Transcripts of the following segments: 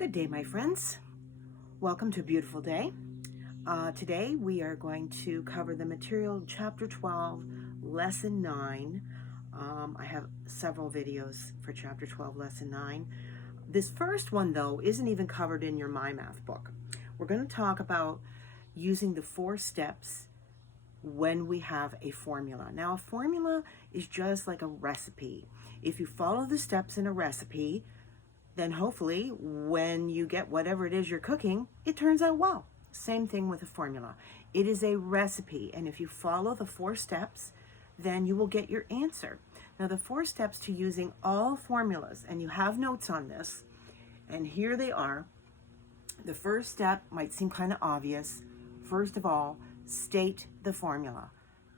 Good day, my friends. Welcome to a beautiful day. Today we are going to cover the material chapter 12, lesson 9. I have several videos for chapter 12, lesson 9. This first one, though, isn't even covered in your My Math book. We're going to talk about using the 4 steps when we have a formula. Now, a formula is just like a recipe. If you follow the steps in a recipe, then hopefully when you get whatever it is you're cooking, it turns out well. Same thing with a formula. It is a recipe, and if you follow the 4 steps, then you will get your answer. Now, the 4 steps to using all formulas, and you have notes on this, and here they are. The first step might seem kind of obvious. First of all, state the formula.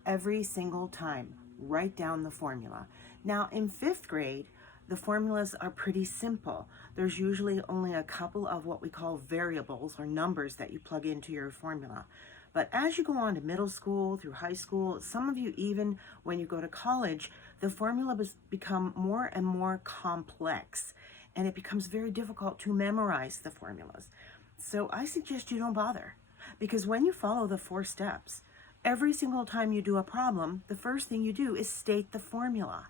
Every single time, write down the formula. Now, in 5th grade, the formulas are pretty simple. There's usually only a couple of what we call variables or numbers that you plug into your formula. But as you go on to middle school, through high school, some of you even when you go to college, the formula become more and more complex, and it becomes very difficult to memorize the formulas. So I suggest you don't bother, because when you follow the 4 steps, every single time you do a problem, the first thing you do is state the formula.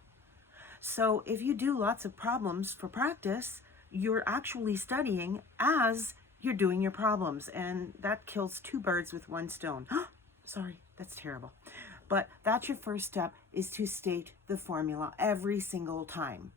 So if you do lots of problems for practice, you're actually studying as you're doing your problems, and that kills 2 birds with 1 stone. Sorry, that's terrible. But that's your first step, is to state the formula every single time.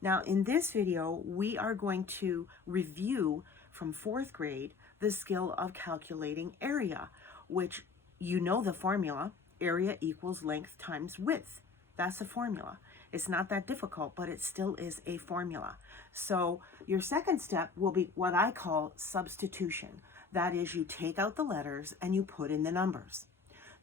Now, in this video, we are going to review from 4th grade the skill of calculating area, which you know the formula, area equals length times width. That's a formula. It's not that difficult, but it still is a formula. So your second step will be what I call substitution. That is, you take out the letters and you put in the numbers.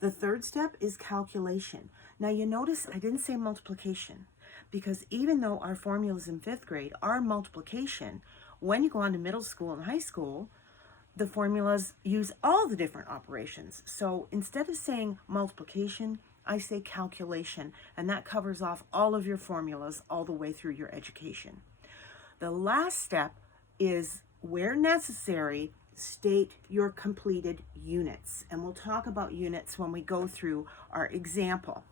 The third step is calculation. Now you notice I didn't say multiplication, because even though our formulas in 5th grade are multiplication, when you go on to middle school and high school, the formulas use all the different operations. So instead of saying multiplication, I say calculation, and that covers off all of your formulas all the way through your education. The last step is, where necessary, state your completed units. And we'll talk about units when we go through our example.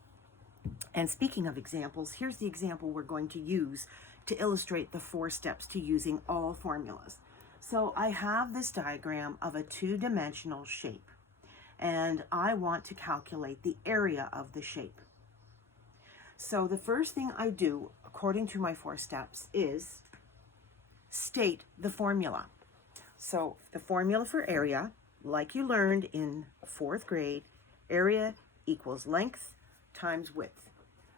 And speaking of examples, here's the example we're going to use to illustrate the 4 steps to using all formulas. So I have this diagram of a 2-dimensional shape, and I want to calculate the area of the shape. So the first thing I do, according to my 4 steps, is state the formula. So the formula for area, like you learned in 4th grade, area equals length times width.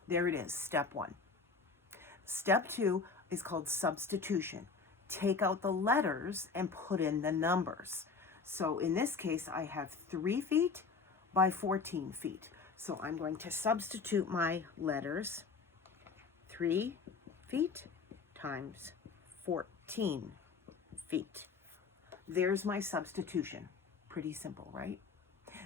There it is, step 1. Step 2 is called substitution. Take out the letters and put in the numbers. So in this case, I have 3 feet by 14 feet. So I'm going to substitute my letters. 3 feet times 14 feet. There's my substitution. Pretty simple, right?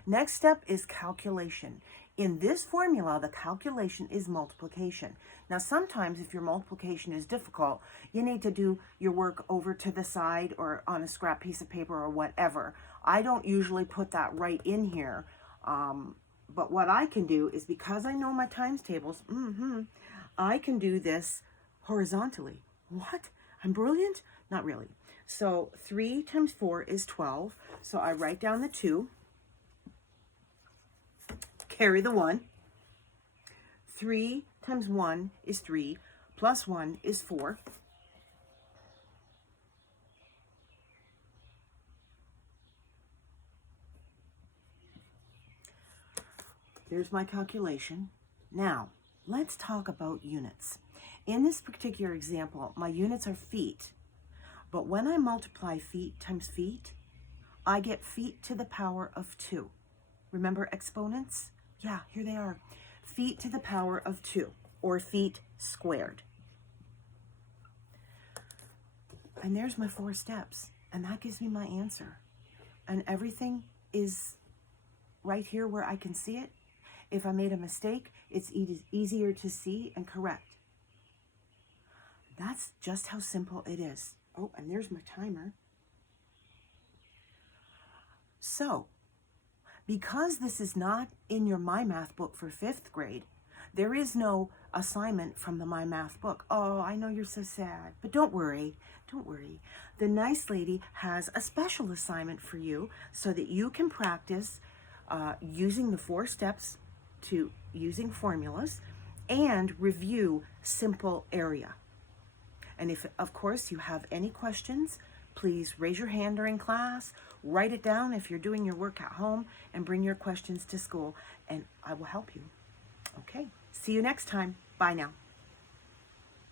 Next step is calculation. In this formula, the calculation is multiplication. Now, sometimes if your multiplication is difficult, you need to do your work over to the side or on a scrap piece of paper or whatever. I don't usually put that right in here, but what I can do is, because I know my times tables, I can do this horizontally. What? I'm brilliant? Not really. So 3 times 4 is 12. So I write down the 2. Carry the 1. 3 times 1 is 3, plus 1 is 4. There's my calculation. Now, let's talk about units. In this particular example, my units are feet. But when I multiply feet times feet, I get feet to the power of 2. Remember exponents? Yeah, here they are. Feet to the power of 2, or feet squared. And there's my 4 steps, and that gives me my answer. And everything is right here where I can see it. If I made a mistake, it's easier to see and correct. That's just how simple it is. Oh, and there's my timer. So, because this is not in your My Math book for 5th grade, there is no assignment from the My Math book. Oh, I know you're so sad, but don't worry. Don't worry. The nice lady has a special assignment for you so that you can practice using the 4 steps to using formulas and review simple area. And if, of course, you have any questions, please raise your hand during class, write it down if you're doing your work at home, and bring your questions to school, and I will help you. Okay, see you next time. Bye now.